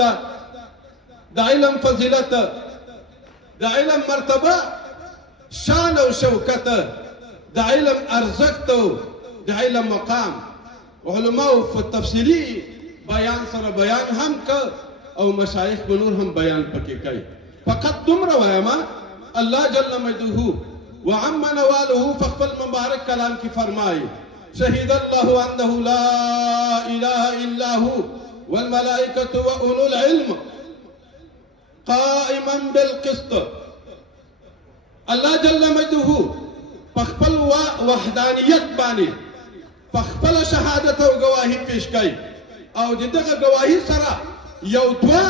ده د علم فضیلت د علم مرتبه شان او شوکت د علم ارزښت او د علم مقام علماو په تفصیلي بیان سره بیان هم که او مشایخ به نور هم بیان پکې کوي فقط دومره وایم الله جل مجده وعم نواله فخفل مبارک کلام کی فرمائی شهد الله انه لا اله الا هو والملائكة واولو العلم قائما بالقسط الله جل مجده فخفل وحدانیت باندې فخفل شهادت او گواهی پیش کوي او دغه گواهی سره یو دوه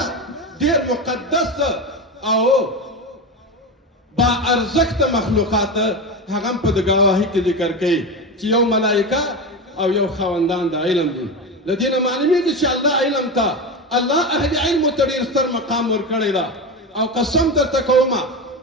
ډیر مقدس او با ارزښت مخلوقات هغه په د گواهی کې ذکر کوي چې یو ملائکه او یو خاوندان د علم دي لدينا معلومیږي چې الله علم ته الله اهل علم ته ډیر ستر مقام ورکړی دا او قسم درته کوم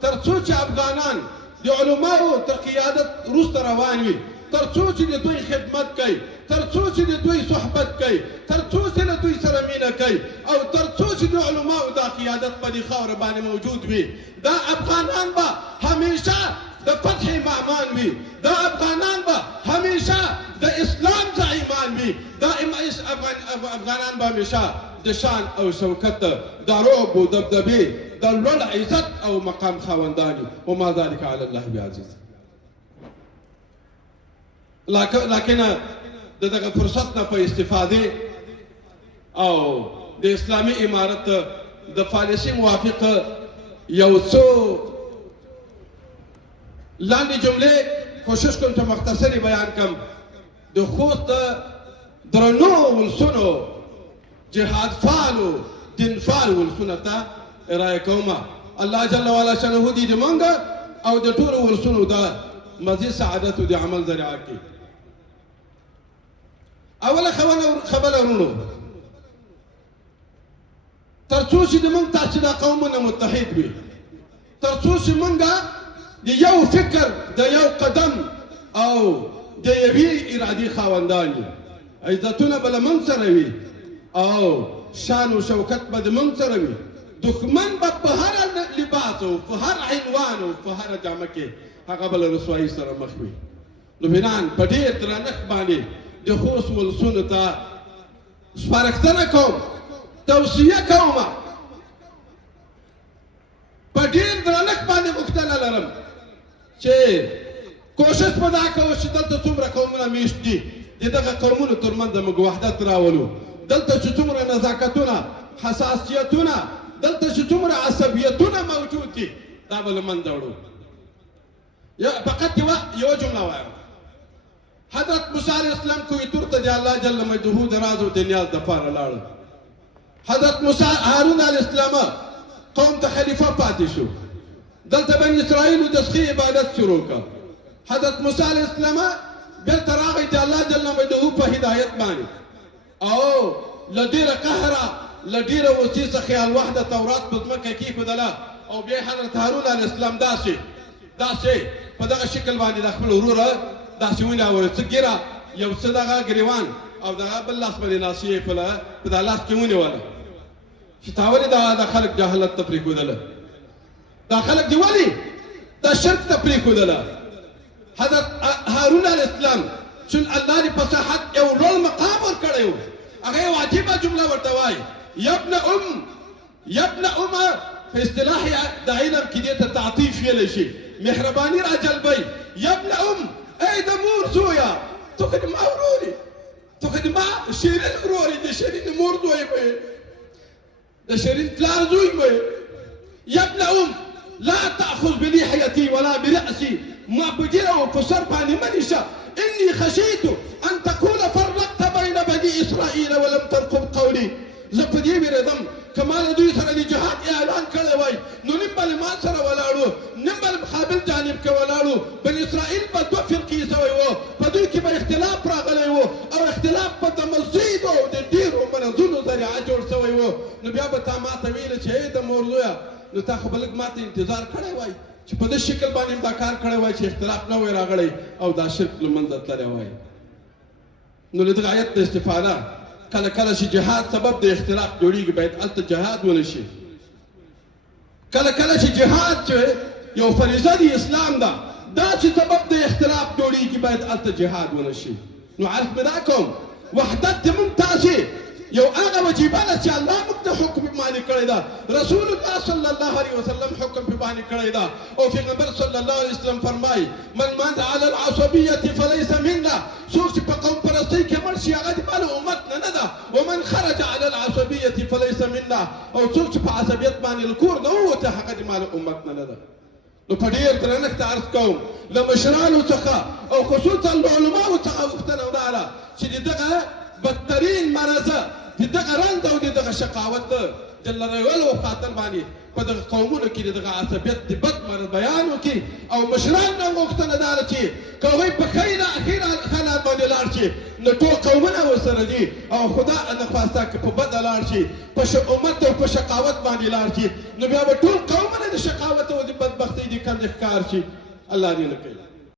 تر څو چې افغانان د علماو تر قیادت وروسته روان وي تر څو چې د دوی خدمت کوي تر څو چې د دوی صحبت کوي تر څو چې د دوی سره مینه کوي او تر څو چې د علماو دا قیادت په دې خاوره باندې موجود وي دا افغانان به همیشه د فتح معمان وي دا افغانان به همیشه د اسلام زعیمان وي دا افغانان به همیشه د شان او شوکت د رعب و دبدبې د لوړ عزت او مقام خاوندان وي وما ذلك على الله بعزیز لکن د دغه فرصت نه په استفاده او د اسلامي امارت د پالیسي موافق یو څو لاندې جملې کوشش کوم چې مختصری بیان کړم د خوست درنو ولسونو جهاد فعالو دین فعال ولسونو ته ارائه کوم الله جل وعلا شانه دې موږ او د ټولو ولسونو د مزید سعادت او د عمل ذریعہ کې اوله خبره ورونو تر څو چې موږ تاسو د قومونو متحد وي تر څو چې موږ د یو فکر د یو قدم او د یوې ارادې خاوندان یو عزتونه به له موږ سره وي او شان و شوکت به د موږ سره وي دښمن به په هر لباس او په هر عنوان او په هر جامه کې هغه به له رسوایي سره مخ وي نو بنان په ډېر درنښت باندې د خوست ولسونو ته سپارښتنه کوم توصیه کوم په ډېر درنښت باندې غوښتنه لرم چې کوشش به دا کوو چې دلته څومره قومونه میشت دي د دغه قومونو ترمنځ موږ وحدت راولو دلته چې څومره نزاکتونه حساسیتونه دلته چې څومره عصبیتونه موجود دي دا به له منځه وړو فقط یوه جمله وایم حضرت موسی علیه السلام کوی تور ته د الله جل مجده د راز او د نیاز دپاره لاړه حضرت موسی هارون علیه السلام قوم ته خلیفه پاتې شو دلته بني اسرائیلو د سخي عبادت شروع کړ حضرت موسی علیه السلام بیرته راغی د الله جل مجده په هدایت باندې او له ډېره قهره له ډېره وسې څخه الوحده تورات په ځمکه کېښودله او بیا حضرت هارون علیه السلام داسې په دغه شکل باندې د خپل وروره داسې ونیوله څه ګیره یو څه دغه ګریوان او دغه بل لاس باندې ناسیې په دغه لاس کې ونیوله چې تا ولې دا خلک جهالت ته پرېښودله دا خلک دې ولې دا شرک ته پرېښودله حضرت هارون علیه السلام چون الله دې فصاحت یو لوړ مقام ورکړی و هغه یو عجیبه جمله ورته وایي یبن په اصطلاح د علم کې دې ته تعطیف ویلی شي مهرباني را جلبوي یبن ای د مور زویه تو خو د ما ورور یې تو خو د ما شیرین ورور یې د شیرین مور زوی به یې د شیرین پلار زوی به یې یبن لا تأخذ بلحيتي ولا برأسي ما بجره په سر باندې مه نیسه إني خشيت أن تقول فرقت بين بني إسرائيل ولم ترقب قولي زه په دې وېرېدم که ما له دوی سره د جهاد اعلان کړی وای نو نیم به له ما سره ولاړو نیم به مقابل جانب کې ولاړو بني اسرائیل به دوه فرقې سوی و په دوی کې به اختلاف راغلی و او اختلاف په د مزیدو او د ډېرو مرضونو ذریعه جوړ سوی و نو بیا به تا ما ته ویله چې ای د مور زویه نو تا خو به لږ ما ته انتظار کړی وای چې په دې شکل باندې دا کار کړی وای چې اختلاف نه وای راغلی او دا شرک له منځه تللی وای نو له دغه آیت نه استفاده کله کله چې جهاد سبب د اختلاف جوړیږي باید هلته جهاد ونه شي کله کله چې جهاد چې یو فریضه د اسلام ده دا چې سبب د اختلاف جوړیږي باید هلته جهاد ونه شي نو عرض مې دا کوم وحدت د موږ تاسې یو هغه وجیبه ده چې الله موږ ته حکم باندې کړی ده رسول الله صلی الله علیه وسلم حکم په باندې کړی ده او پیغمبر صلی الله علیه وسلم فرمایي من مات علی العصبیة فلیس منا څوک چې په قوم پرستۍ کې مړ شي هغه د مال امت نه ده ومن خرج علی العصبیة فلیس منا او څوک چې په عصبیت باندې له کور نه ووته هغه د مال امت نه ده نو په ډېر درنښت عرض کوم له مشرانو څخه او خصوصا له علماو څخه غوښتنه ودا ده چې د دغه بدترین مرضه د دغه رنځ او د دغه شقاوت جل رجلاله خاطر باندې په دغه قومونو کې د دغه عصبیت د بد مرض بیان وکړي او مشران نه غوښتنه دا ده چې که هغوی په ښه حالات باندې لاړ شي نو ټول قومونه ورسره دي او خدا نخواسته که په بده لاړ شي په امت او په شقاوت باندې لاړ شي نو بیا به ټول قومونه د شقاوت او د بدبختۍ د کنځ ښکار شي الله دې نه کوي